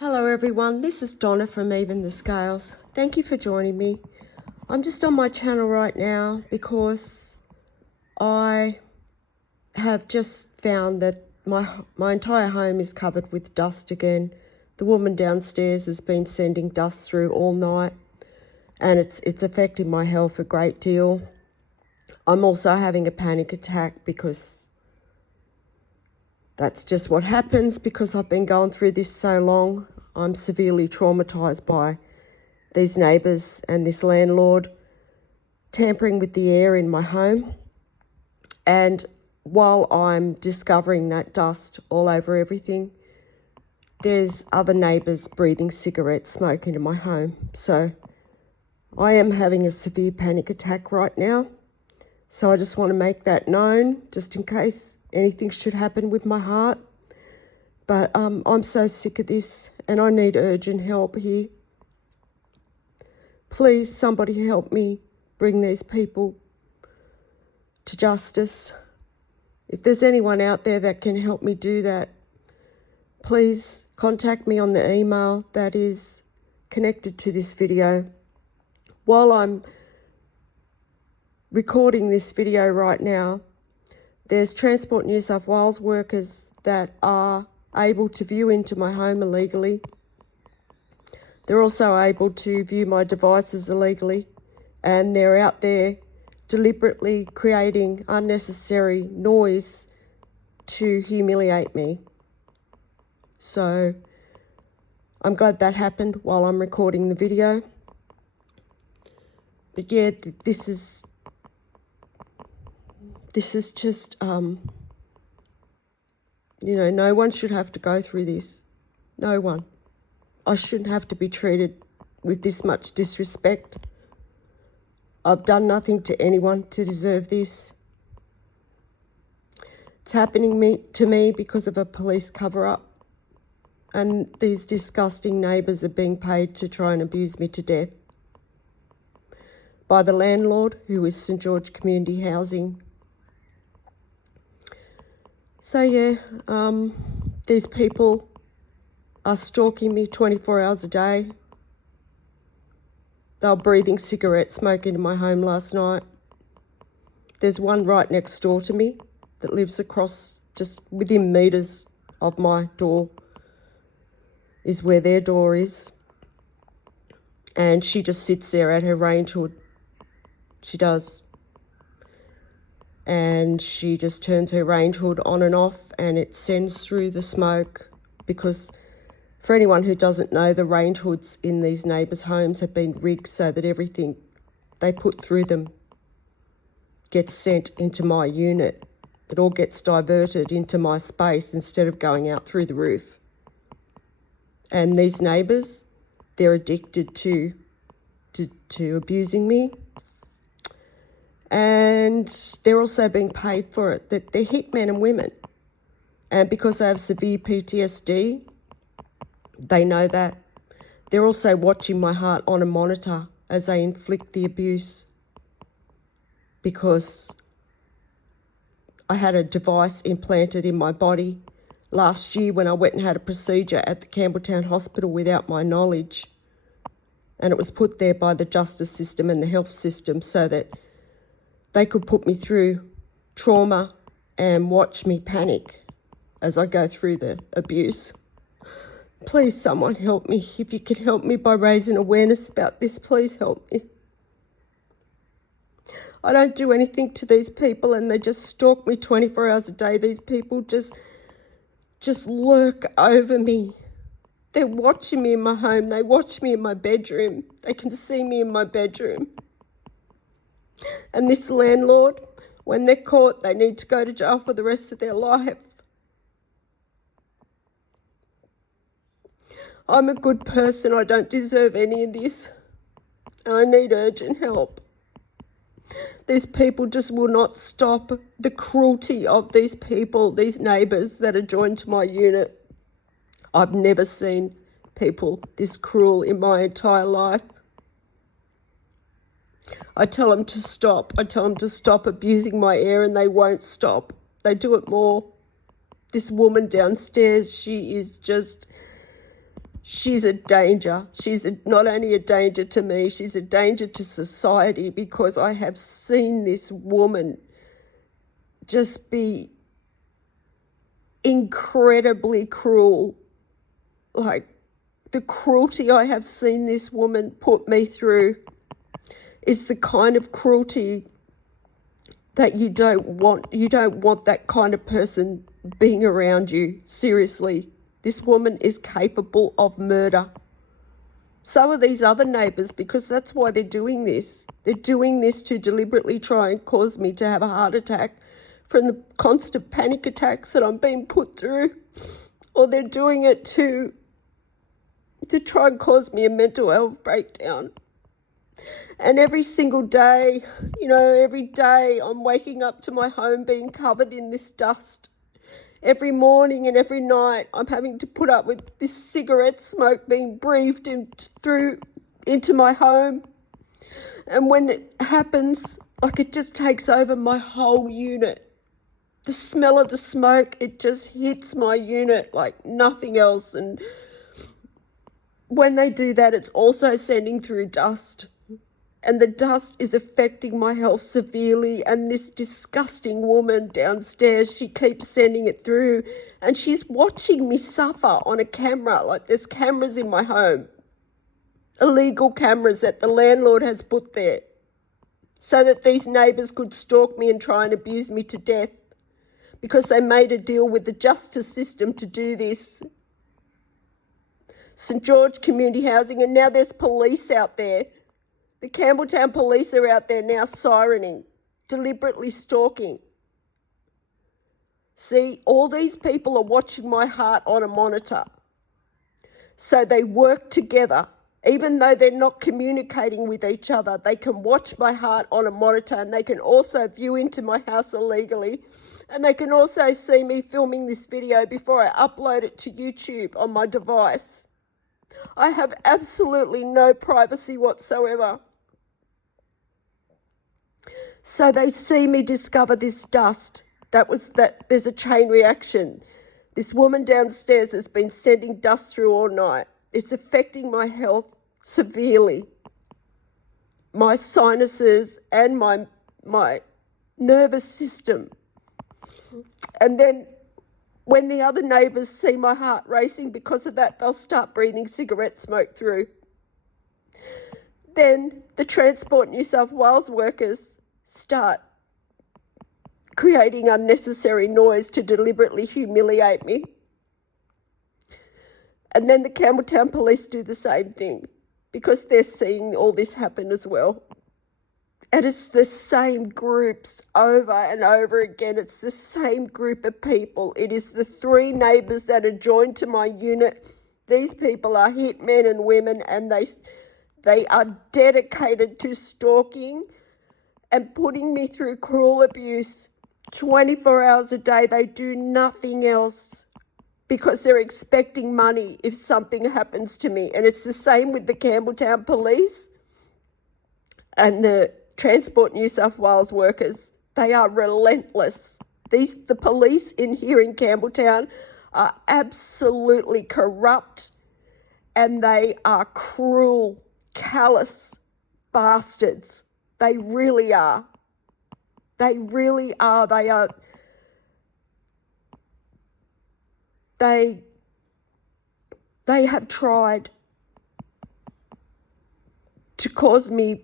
Hello everyone, this is Donna from Even the Scales. Thank you for joining me. I'm just on my channel right now because I have just found that my entire home is covered with dust again. The woman downstairs has been sending dust through all night and it's affecting my health a great deal. I'm also having a panic attack because that's just what happens because I've been going through this so long. I'm severely traumatised by these neighbours and this landlord tampering with the air in my home. And while I'm discovering that dust all over everything, there's other neighbours breathing cigarette smoke into my home. So I am having a severe panic attack right now. So I just want to make that known, just in case anything should happen with my heart. But I'm so sick of this and I need urgent help here. Please, somebody help me bring these people to justice. If there's anyone out there that can help me do that, please contact me on the email that is connected to this video. While I'm recording this video right now, there's Transport New South Wales workers that are able to view into my home illegally. They're also able to view my devices illegally, and they're out there deliberately creating unnecessary noise to humiliate me. So I'm glad that happened while I'm recording the video. But yeah, this is just, no one should have to go through this. No one. I shouldn't have to be treated with this much disrespect. I've done nothing to anyone to deserve this. It's happening to me because of a police cover-up. And these disgusting neighbours are being paid to try and abuse me to death by the landlord, who is St George Community Housing. So yeah, these people are stalking me 24 hours a day. They were breathing cigarette smoke into my home last night. There's one right next door to me that lives across, just within metres of my door, is where their door is. And she just sits there at her range hood. She does. And she just turns her range hood on and off and it sends through the smoke, because for anyone who doesn't know, the range hoods in these neighbours' homes have been rigged so that everything they put through them gets sent into my unit. It all gets diverted into my space instead of going out through the roof. And these neighbours, they're addicted to abusing me. And they're also being paid for it. That they're hitmen and women. And because they have severe PTSD, they know that. They're also watching my heart on a monitor as they inflict the abuse, because I had a device implanted in my body last year when I went and had a procedure at the Campbelltown Hospital without my knowledge. And it was put there by the justice system and the health system so that they could put me through trauma and watch me panic as I go through the abuse. Please, someone help me. If you could help me by raising awareness about this, please help me. I don't do anything to these people and they just stalk me 24 hours a day. These people just lurk over me. They're watching me in my home. They watch me in my bedroom. They can see me in my bedroom. And this landlord, when they're caught, they need to go to jail for the rest of their life. I'm a good person. I don't deserve any of this. And I need urgent help. These people just will not stop the cruelty of these people, these neighbours that are joined to my unit. I've never seen people this cruel in my entire life. I tell them to stop. I tell them to stop abusing my air and they won't stop. They do it more. This woman downstairs, she is just she's a danger. She's not only a danger to me, she's a danger to society, because I have seen this woman just be incredibly cruel. Like, the cruelty I have seen this woman put me through is the kind of cruelty that you don't want. You don't want that kind of person being around you. Seriously, this woman is capable of murder. So are these other neighbours, because that's why they're doing this. They're doing this to deliberately try and cause me to have a heart attack from the constant panic attacks that I'm being put through. Or they're doing it to try and cause me a mental health breakdown. And every single day, every day I'm waking up to my home being covered in this dust. Every morning and every night I'm having to put up with this cigarette smoke being breathed into my home. And when it happens, like, it just takes over my whole unit. The smell of the smoke, it just hits my unit like nothing else. And when they do that, it's also sending through dust. And the dust is affecting my health severely. And this disgusting woman downstairs, she keeps sending it through. And she's watching me suffer on a camera. Like, there's cameras in my home. Illegal cameras that the landlord has put there, so that these neighbours could stalk me and try and abuse me to death, because they made a deal with the justice system to do this. St George Community Housing, and now there's police out there. The Campbelltown police are out there now sirening, deliberately stalking. See, all these people are watching my heart on a monitor. So they work together. Even though they're not communicating with each other, they can watch my heart on a monitor, and they can also view into my house illegally. And they can also see me filming this video before I upload it to YouTube on my device. I have absolutely no privacy whatsoever. So they see me discover this dust. There's a chain reaction. This woman downstairs has been sending dust through all night. It's affecting my health severely. My sinuses and my nervous system. And then when the other neighbours see my heart racing because of that, they'll start breathing cigarette smoke through. Then the Transport New South Wales workers start creating unnecessary noise to deliberately humiliate me. And then the Campbelltown police do the same thing, because they're seeing all this happen as well. And it's the same groups over and over again. It's the same group of people. It is the 3 neighbours that are joined to my unit. These people are hitmen and women, and they are dedicated to stalking and putting me through cruel abuse 24 hours a day. They do nothing else, because they're expecting money if something happens to me. And it's the same with the Campbelltown police and the Transport New South Wales workers. They are relentless. The police in here in Campbelltown are absolutely corrupt, and they are cruel, callous bastards. They really are. They really are. They have tried to cause me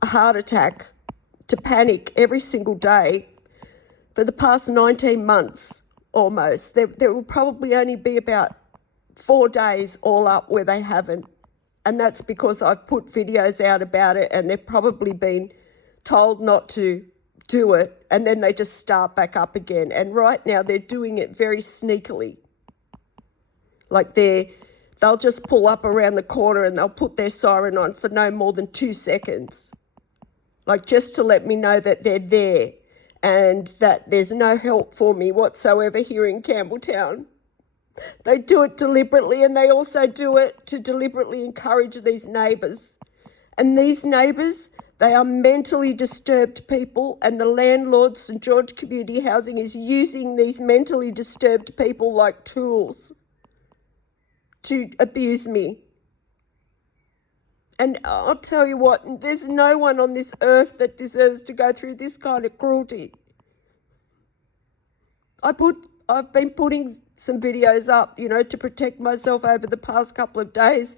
a heart attack, to panic every single day for the past 19 months almost. There will probably only be about 4 days all up where they haven't. And that's because I've put videos out about it, and they've probably been told not to do it, and then they just start back up again. And right now they're doing it very sneakily. Like they'll just pull up around the corner and they'll put their siren on for no more than 2 seconds. Like, just to let me know that they're there and that there's no help for me whatsoever here in Campbelltown. They do it deliberately, and they also do it to deliberately encourage these neighbours. And these neighbours, they are mentally disturbed people, and the landlord, St George Community Housing, is using these mentally disturbed people like tools. to abuse me. And I'll tell you what, there's no one on this earth that deserves to go through this kind of cruelty. I've been putting some videos up, to protect myself over the past couple of days.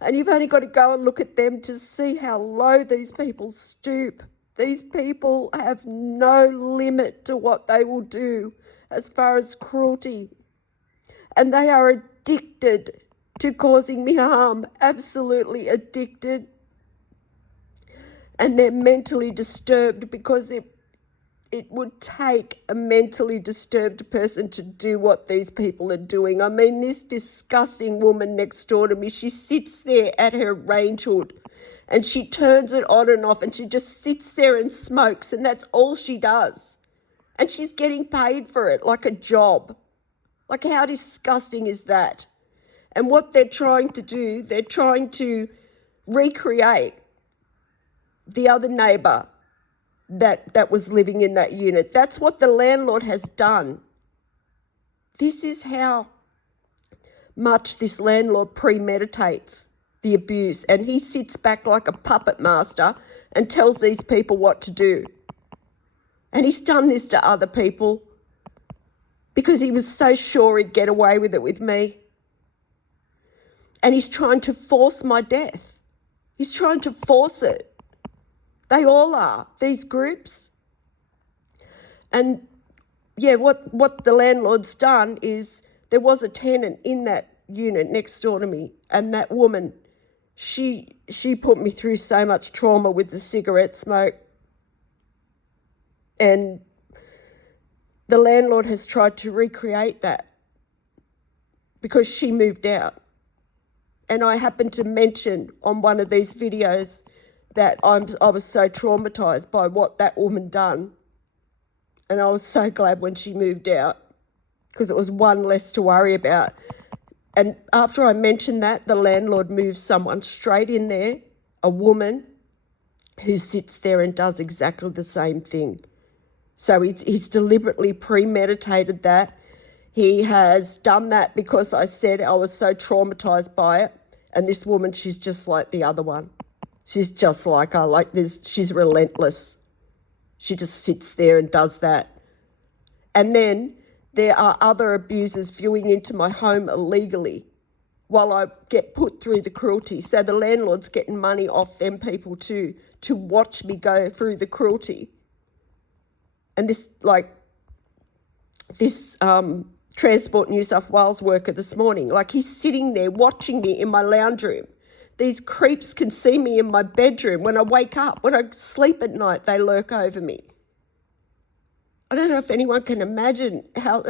And you've only got to go and look at them to see how low these people stoop. These people have no limit to what they will do as far as cruelty. And they are addicted to causing me harm, absolutely addicted. And they're mentally disturbed because it would take a mentally disturbed person to do what these people are doing. I mean, this disgusting woman next door to me, she sits there at her range hood and she turns it on and off and she just sits there and smokes, and that's all she does. And she's getting paid for it like a job. Like, how disgusting is that? And what they're trying to do, they're trying to recreate the other neighbour that was living in that unit. That's what the landlord has done. This is how much this landlord premeditates the abuse, and he sits back like a puppet master and tells these people what to do. And he's done this to other people because he was so sure he'd get away with it with me. And he's trying to force my death. He's trying to force it. They all are, these groups. And yeah, what the landlord's done is, there was a tenant in that unit next door to me, and that woman, she put me through so much trauma with the cigarette smoke. And the landlord has tried to recreate that because she moved out. And I happened to mention on one of these videos that I was so traumatised by what that woman done. And I was so glad when she moved out, because it was one less to worry about. And after I mentioned that, the landlord moved someone straight in there, a woman who sits there and does exactly the same thing. So he's deliberately premeditated that. He has done that because I said I was so traumatised by it. And this woman, she's just like the other one. She's just like her, she's relentless. She just sits there and does that. And then there are other abusers viewing into my home illegally while I get put through the cruelty. So the landlord's getting money off them people too, to watch me go through the cruelty. And this Transport New South Wales worker this morning, he's sitting there watching me in my lounge room. These creeps can see me in my bedroom when I wake up. When I sleep at night, they lurk over me. I don't know if anyone can imagine how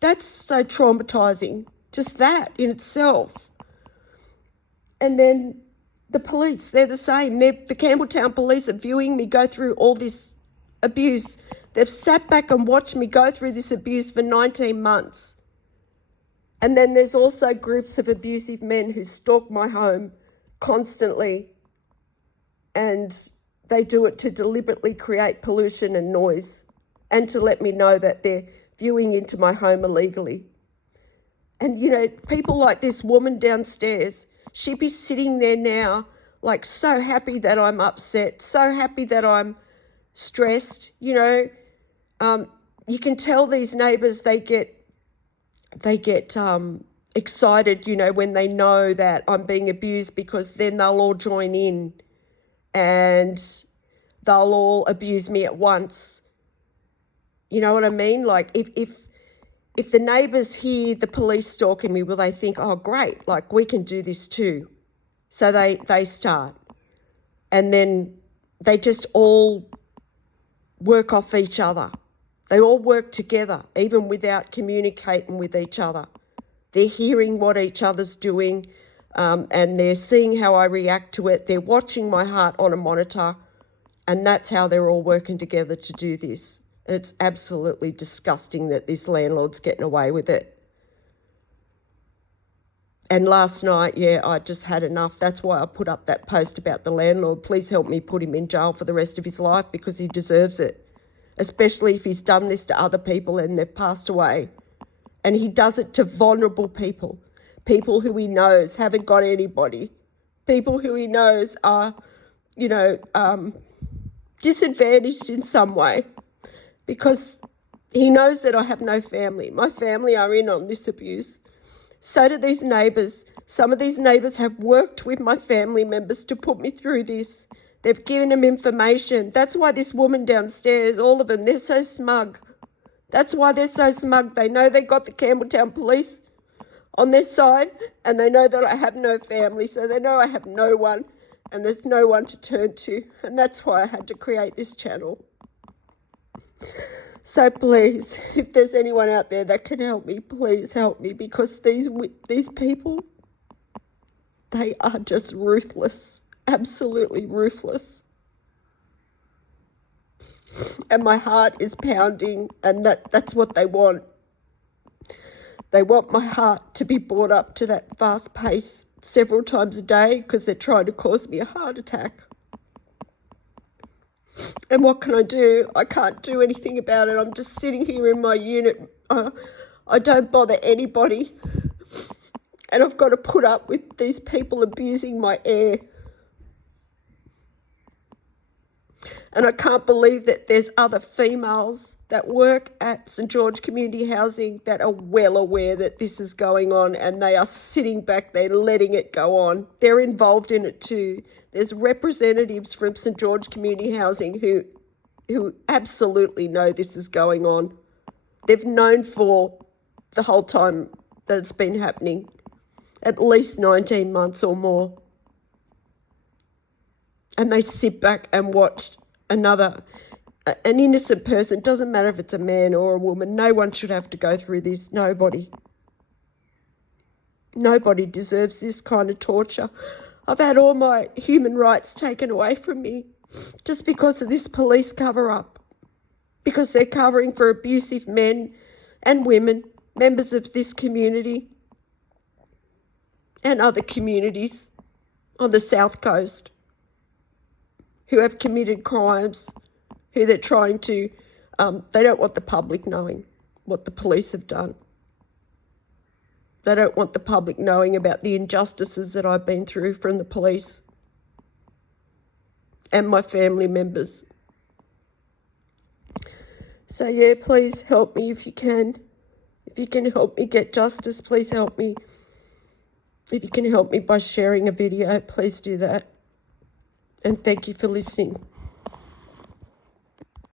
that's so traumatising, just that in itself. And then the police, they're the same. The Campbelltown police are viewing me go through all this abuse. They've sat back and watched me go through this abuse for 19 months. And then there's also groups of abusive men who stalk my home constantly, and they do it to deliberately create pollution and noise, and to let me know that they're viewing into my home illegally. And, people like this woman downstairs, she'd be sitting there now, so happy that I'm upset, so happy that I'm stressed. You can tell these neighbours, they get excited, when they know that I'm being abused, because then they'll all join in and they'll all abuse me at once. You know what I mean? If the neighbours hear the police stalking me, will they think, oh, great, we can do this too? So they start. And then they just all work off each other. They all work together, even without communicating with each other. They're hearing what each other's doing, and they're seeing how I react to it. They're watching my heart on a monitor, and that's how they're all working together to do this. It's absolutely disgusting that this landlord's getting away with it. And last night, I just had enough. That's why I put up that post about the landlord. Please help me put him in jail for the rest of his life, because he deserves it. Especially if he's done this to other people and they've passed away. And he does it to vulnerable people, people who he knows haven't got anybody, people who he knows are, disadvantaged in some way, because he knows that I have no family. My family are in on this abuse. So do these neighbours. Some of these neighbours have worked with my family members to put me through this. They've given them information. That's why this woman downstairs, all of them, they're so smug. That's why they're so smug. They know they got the Campbelltown police on their side, and they know that I have no family, so they know I have no one, and there's no one to turn to. And that's why I had to create this channel. So please, if there's anyone out there that can help me, please help me, because these people, they are just ruthless, absolutely ruthless. And my heart is pounding, and that's what they want. They want my heart to be brought up to that fast pace several times a day, because they're trying to cause me a heart attack. And what can I do? I can't do anything about it. I'm just sitting here in my unit. I don't bother anybody. And I've got to put up with these people abusing my air. And I can't believe that there's other females that work at St George Community Housing that are well aware that this is going on, and they are sitting back, they're letting it go on. They're involved in it too. There's representatives from St George Community Housing who absolutely know this is going on. They've known for the whole time that it's been happening, at least 19 months or more. And they sit back and watch an innocent person, doesn't matter if it's a man or a woman, no one should have to go through this, nobody. Nobody deserves this kind of torture. I've had all my human rights taken away from me just because of this police cover-up, because they're covering for abusive men and women, members of this community and other communities on the South Coast who have committed crimes, who they're trying to, they don't want the public knowing what the police have done. They don't want the public knowing about the injustices that I've been through from the police and my family members. So yeah, please help me if you can. If you can help me get justice, please help me. If you can help me by sharing a video, please do that. And thank you for listening.